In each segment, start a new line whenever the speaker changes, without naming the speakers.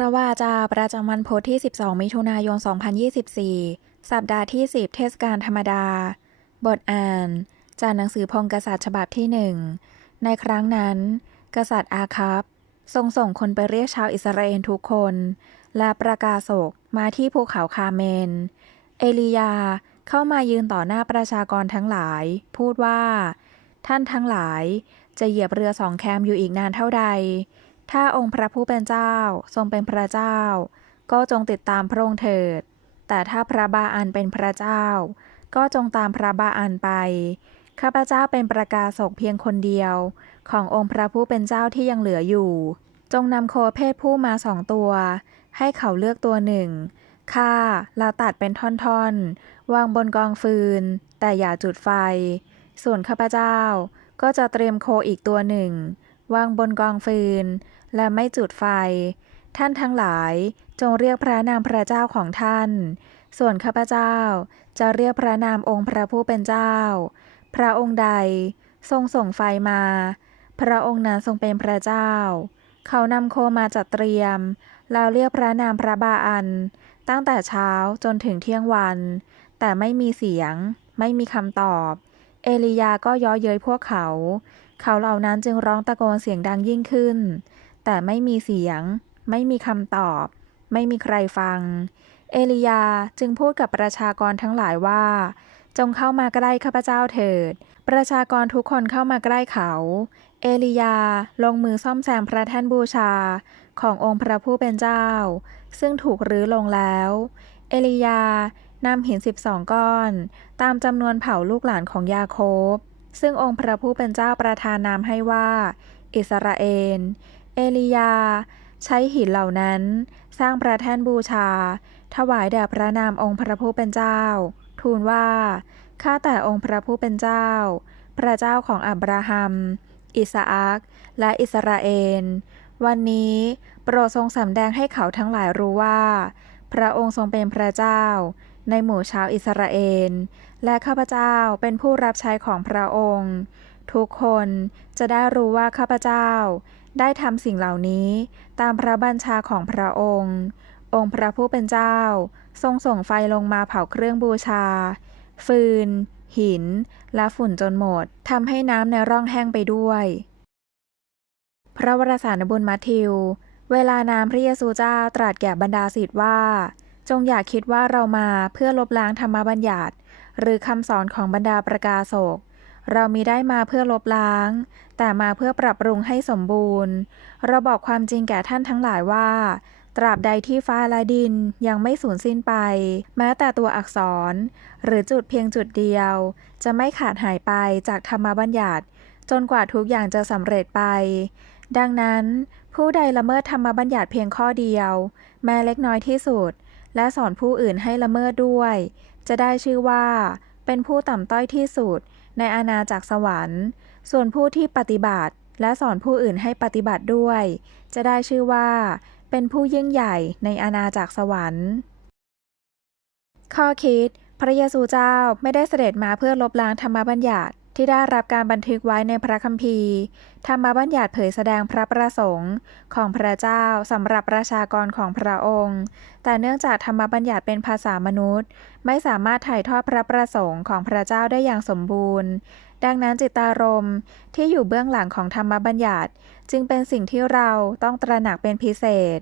พระวาจาประจำวันพุธที่ 12 มิถุนายน 2024 สัปดาห์ที่ 10 เทศกาลธรรมดา บทอ่าน จากหนังสือพงกษัตริย์ฉบับที่หนึ่ง ในครั้งนั้น กษัตริย์อาคับ ทรงส่งคนไปเรียกชาวอิสราเอลทุกคน และประกาศกมาที่ภูเขาคาเมน เอลียาเข้ามายืนต่อหน้าประชากรทั้งหลาย พูดว่า ท่านทั้งหลายจะเหยียบเรือสองแคมอยู่อีกนานเท่าใด ถ้าองค์พระผู้เป็นเจ้าทรงเป็นพระเจ้า ก็จงติดตามพระองค์เถิด แต่ถ้าพระบาอันเป็นพระเจ้า ก็จงตามพระบาอันไป ข้าพเจ้าเป็นประกาศกเพียงคนเดียว ขององค์พระผู้เป็นเจ้าที่ยังเหลืออยู่ จงนำโคเพศผู้มาสองตัว ให้เขาเลือกตัวหนึ่งฆ่าแล้วตัดเป็นท่อนๆ วางบนกองฟืน แต่อย่าจุดไฟ ส่วนข้าพเจ้าก็จะเตรียมโคอีกตัวหนึ่ง วางบนกองฟืน และไม่จุดไฟ ท่านทั้งหลายจงเรียกพระนามพระเจ้าของท่าน ส่วนข้าพเจ้าจะเรียกพระนามองค์พระผู้เป็นเจ้า พระองค์ใดทรงส่งไฟมา พระองค์นั้นทรงเป็นพระเจ้า เขานำโคมาจัดเตรียม แล้วเรียกพระนามพระบาอัน ตั้งแต่เช้าจนถึงเที่ยงวัน แต่ไม่มีเสียง ไม่มีคำตอบ เอลียาก็ย้อเย้ยพวกเขา เขาเหล่านั้นจึงร้องตะโกนเสียงดังยิ่งขึ้น แต่ไม่มีเสียง ไม่มีคำตอบ ไม่มีใครฟัง เอลียาจึงพูดกับประชากรทั้งหลายว่า จงเข้ามาใกล้ข้าพเจ้าเถิด ประชากรทุกคนเข้ามาใกล้เขา เอลียาลงมือซ่อมแซมพระแท่นบูชาขององค์พระผู้เป็นเจ้า ซึ่งถูกรื้อลงแล้ว เอลียานำหินสิบสองก้อน ตามจำนวนเผ่าลูกหลานของยาโคบ ซึ่งองค์พระผู้เป็นเจ้าประทานนามให้ว่า อิสราเอล เอลียา ใช้หินเหล่านั้น สร้างพระแท่นบูชา ถวายแด่พระนามองค์พระผู้เป็นเจ้า ทูลว่า ข้าแต่องค์พระผู้เป็นเจ้า พระเจ้าของอับราฮัม อิสอักและอิสราเอล วันนี้โปรดทรงสำแดงให้เขาทั้งหลายรู้ว่า พระองค์ทรงเป็นพระเจ้า ในหมู่ชาวอิสราเอล และข้าพเจ้าเป็นผู้รับใช้ของพระองค์ ทุกคนจะได้รู้ว่าข้าพเจ้า ได้ทำสิ่งเหล่านี้ตามพระบัญชาของพระองค์ องค์พระผู้เป็นเจ้า ทรงส่งไฟลงมาเผาเครื่องบูชา ฟืน หิน และฝุ่นจนหมดทำให้น้ำในร่องแห้งไปด้วย พระวรสารบุญมัทธิว เวลาน้ำพระเยซูเจ้าตรัสแก่บรรดาศิษย์ว่า จงอย่าคิดว่าเรามาเพื่อลบล้างธรรมบัญญัติ หรือคำสอนของบรรดาประกาศก เรามีได้มาเพื่อลบล้าง แต่มาเพื่อปรับปรุงให้สมบูรณ์ เราบอกความจริงแก่ท่านทั้งหลายว่า ตราบใดที่ฟ้าและดินยังไม่สูญสิ้นไป แม้แต่ตัวอักษร หรือจุดเพียงจุดเดียว จะไม่ขาดหายไปจากธรรมบัญญัติ จนกว่าทุกอย่างจะสำเร็จไป ดังนั้น ผู้ใดละเมิดธรรมบัญญัติเพียงข้อเดียว แม้เล็กน้อยที่สุด และสอนผู้อื่นให้ละเมิดด้วย จะได้ชื่อว่า เป็นผู้ต่ำต้อยที่สุด ในอาณาจักรสวรรค์ ส่วนผู้ที่ปฏิบัติ และสอนผู้อื่นให้ปฏิบัติด้วย จะได้ชื่อว่า เป็นผู้ยิ่งใหญ่ในอาณาจักรสวรรค์ ข้อคิด พระเยซูเจ้าไม่ได้เสด็จมาเพื่อลบล้างธรรมบัญญัติ ที่ได้รับการบันทึกไว้ในพระคัมภีร์ ธรรมบัญญัติเผยแสดงพระประสงค์ของพระเจ้าสำหรับประชากรของพระองค์ แต่เนื่องจากธรรมบัญญัติเป็นภาษามนุษย์ ไม่สามารถถ่ายทอดพระประสงค์ของพระเจ้าได้อย่างสมบูรณ์ ดังนั้นจิตารมณ์ที่อยู่เบื้องหลังของธรรมบัญญัติ จึงเป็นสิ่งที่เราต้องตระหนักเป็นพิเศษ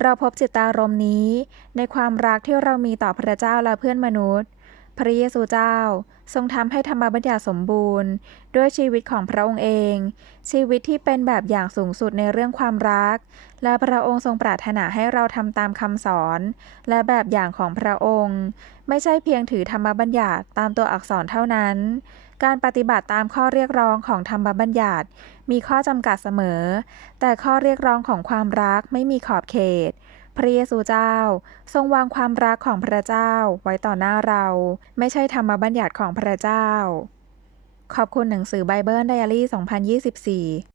เราพบจิตารมณ์นี้ ในความรักที่เรามีต่อพระเจ้าและเพื่อนมนุษย์ พระเยซูเจ้า ทรงทำให้ธรรมบัญญัติสมบูรณ์ ด้วยชีวิตของพระองค์เอง ชีวิตที่เป็นแบบอย่างสูงสุดในเรื่องความรัก และพระองค์ทรงปรารถนาให้เราทำตามคำสอน และแบบอย่างของพระองค์ ไม่ใช่เพียงถือธรรมบัญญัติตามตัวอักษรเท่านั้น การปฏิบัติตามข้อเรียกร้องของธรรมบัญญัติ มีข้อจำกัดเสมอ แต่ข้อเรียกร้องของความรักไม่มีขอบเขต พระเยซูเจ้า ทรงวางความรักของพระเจ้าไว้ต่อหน้าเรา ไม่ใช่ธรรมบัญญัติของพระเจ้า ขอบคุณหนังสือไบเบิลไดอารี่ 2024